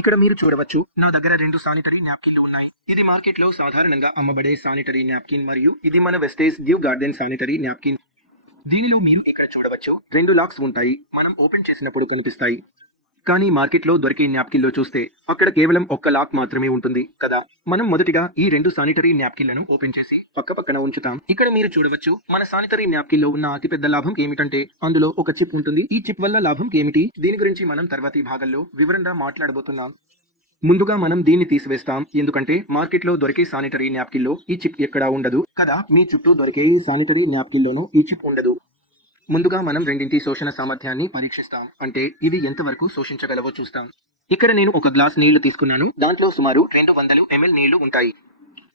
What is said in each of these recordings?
ఇక్కడ మీరు చూడవచ్చు నా దగ్గర 2 సానిటరీ న్యాప్కిన్లు ఉన్నాయి. ఇది మార్కెట్లో సాధారణంగా అమ్మబడే సానిటరీ న్యాప్కిన్ మరియు ఇది మన wastage due garden sanitary napkin. దీనిలో మీరు ఇక్కడ చూడవచ్చు 2 లాక్స్ ఉంటాయి. మనం ఓపెన్ చేసినప్పుడు కనిపిస్తాయి. కానీ మార్కెట్లో దొరికే న్యాప్కిన్లో చూస్తే అక్కడ కేవలం ఒక్క లాక్ మాత్రమే ఉంటుంది కదా. మనం మొదటిగా ఈ 2 సానిటరీ న్యాప్కిన్లను ఓపెన్ చేసి పక్కపక్కన ఉంచుతాం. ఇక్కడ మీరు చూడవచ్చు మన సానిటరీ న్యాప్కిన్లో ఉన్న అతిపెద్ద లాభం ఏమిటంటే అందులో ఒక చిప్ ఉంటుంది. ఈ చిప్ వల్ల లాభం ఏమిటి, దీని గురించి మనం తర్వాతి భాగంలో వివరంగా మాట్లాడబోతున్నాం. ముందుగా మనం దీన్ని తీసివేస్తాం, ఎందుకంటే మార్కెట్లో దొరికే సానిటరీ న్యాప్కిన్లో ఈ చిప్ ఎక్కడా ఉండదు కదా. మీ చుట్టూ దొరికే ఈ సానిటరీ న్యాప్కిన్లోనూ ఈ చిప్ ఉండదు. ముందుగా మనం రెండింటి శోషణ సామర్థ్యాన్ని పరీక్షిస్తాం, అంటే ఇవి ఎంతవరకు శోషించగలవో చూస్తాం. ఇక్కడ నేను ఒక గ్లాస్ నీళ్లు తీసుకున్నాను. దాంట్లో సుమారు 200 ml నీళ్లు ఉంటాయి.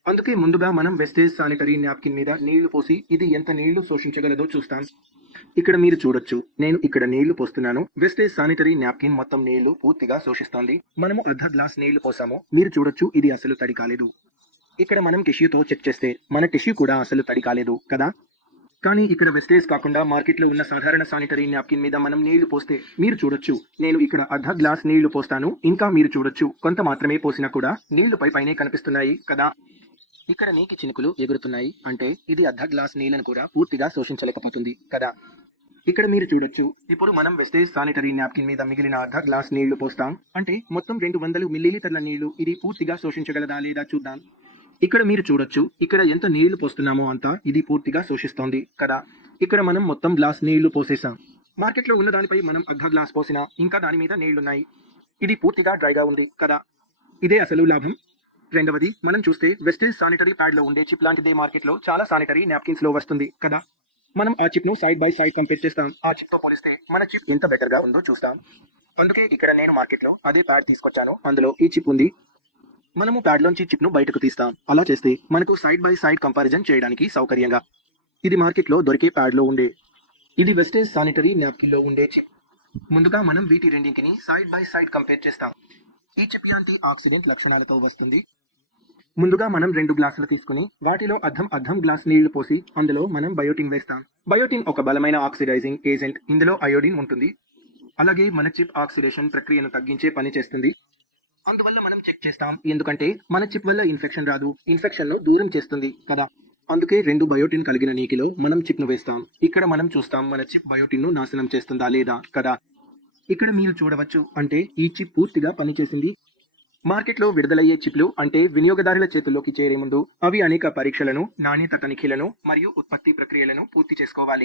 అందుకే ముందుగా మనం వెస్టేజ్ సానిటరీ న్యాప్కిన్ మీద నీళ్లు పోసి ఇది ఎంత నీళ్లు శోషించగలదో చూస్తాం. ఇక్కడ మీరు చూడొచ్చు, నేను ఇక్కడ నీళ్లు పోస్తున్నాను. వెస్టేజ్ సానిటరీ న్యాప్కిన్ మొత్తం నీళ్లు పూర్తిగా శోషిస్తోంది. మనము అర్ధ గ్లాస్ నీళ్లు పోసాము. మీరు చూడొచ్చు, ఇది అసలు తడి కాలేదు. ఇక్కడ మనం టిష్యూతో చెక్ చేస్తే మన టిష్యూ కూడా అసలు తడి కాలేదు కదా. కానీ ఇక్కడ వెస్టేజ్ కాకుండా మార్కెట్లో ఉన్న సాధారణ సానిటరీ న్యాప్కిన్ మీద మనం నీళ్లు పోస్తే మీరు చూడొచ్చు, నేను ఇక్కడ అర్ధ గ్లాస్ నీళ్లు పోస్తాను. ఇంకా మీరు చూడొచ్చు, కొంత మాత్రమే పోసినా కూడా నీళ్లు పైనే కనిపిస్తున్నాయి కదా. ఇక్కడ నీటి చినుకులు ఎగురుతున్నాయి, అంటే ఇది అర్ధ గ్లాస్ నీళ్లను కూడా పూర్తిగా శోషించలేకపోతుంది కదా. ఇక్కడ మీరు చూడొచ్చు, ఇప్పుడు మనం వెస్టేజ్ సానిటరీ న్యాప్కిన్ మీద మిగిలిన అర్ధ గ్లాస్ నీళ్లు పోస్తాం, అంటే మొత్తం 200 మిల్లీలీటర్ల నీళ్లు ఇది పూర్తిగా శోషించగలదా లేదా చూద్దాం. ఇక్కడ మీరు చూడొచ్చు, ఇక్కడ ఎంత నీళ్లు పోస్తున్నామో అంతా ఇది పూర్తిగా శోషిస్తోంది కదా. ఇక్కడ మనం మొత్తం గ్లాస్ నీళ్లు పోసేసాం. మార్కెట్లో ఉన్న దానిపై మనం అర్ధ గ్లాస్ పోసినా ఇంకా దాని మీద నీళ్లున్నాయి. ఇది పూర్తిగా డ్రైగా ఉంది కదా. ఇదే అసలు లాభం. రెండవది, మనం చూస్తే వెస్టేజ్ సానిటరీ ప్యాడ్ లో ఉండే చిప్ లాంటిదే మార్కెట్లో చాలా సానిటరీ న్యాప్కిన్స్ లో వస్తుంది కదా. మనం ఆ చిప్ ను సైడ్ బై సైడ్ కంపేర్ చేస్తాం. ఆ చిప్ తో పోలిస్తే మన చిప్ ఎంత బెటర్ గా ఉందో చూస్తాం. అందుకే ఇక్కడ నేను మార్కెట్లో అదే ప్యాడ్ తీసుకొచ్చాను. అందులో ఈ చిప్ ఉంది. మనము ప్యాడ్ లోంచి చిప్ ను బయటకు తీస్తాం. అలా చేస్తే మనకు సైడ్ బై సైడ్ కంపారిజన్ చేయడానికి సౌకర్యంగా. ఇది మార్కెట్లో దొరికే ప్యాడ్ లో ఉండే, ఇది వెస్టేజ్ సానిటరీ న్యాప్కిన్ లో ఉండే చిప్. ముందుగా మనం వీటి రెండింటిని సైడ్ బై సైడ్ కంపేర్ చేస్తాం. ఈ చిప్ యాంటీ ఆక్సిడెంట్ లక్షణాలతో వస్తుంది. ముందుగా మనం 2 గ్లాసులు తీసుకుని వాటిలో అర్ధం గ్లాస్ నీళ్లు పోసి అందులో మనం బయోటిన్ వేస్తాం. బయోటిన్ ఒక బలమైన ఆక్సిడైజింగ్ ఏజెంట్. ఇందులో అయోడిన్ ఉంటుంది. అలాగే మన చిప్ ఆక్సిడేషన్ ప్రక్రియను తగ్గించే పని చేస్తుంది. అందువల్ల మనం చెక్ చేస్తాం, ఎందుకంటే మన చిప్ వల్ల ఇన్ఫెక్షన్ రాదు, ఇన్ఫెక్షన్ ను దూరం చేస్తుంది కదా. అందుకే 2 బయోటిన్ కలిగిన నీటిలో మనం చిప్ ను వేస్తాం. ఇక్కడ మనం చూస్తాం మన చిప్ బయోటిన్ ను నాశనం చేస్తుందా లేదా కదా. ఇక్కడ మీరు చూడవచ్చు, అంటే ఈ చిప్ పూర్తిగా పనిచేసింది. మార్కెట్లో విడుదలయ్యే చిప్లు అంటే వినియోగదారుల చేతుల్లోకి చేరే ముందు అవి అనేక పరీక్షలను, నాణ్యత తనిఖీలను మరియు ఉత్పత్తి ప్రక్రియలను పూర్తి చేసుకోవాలి.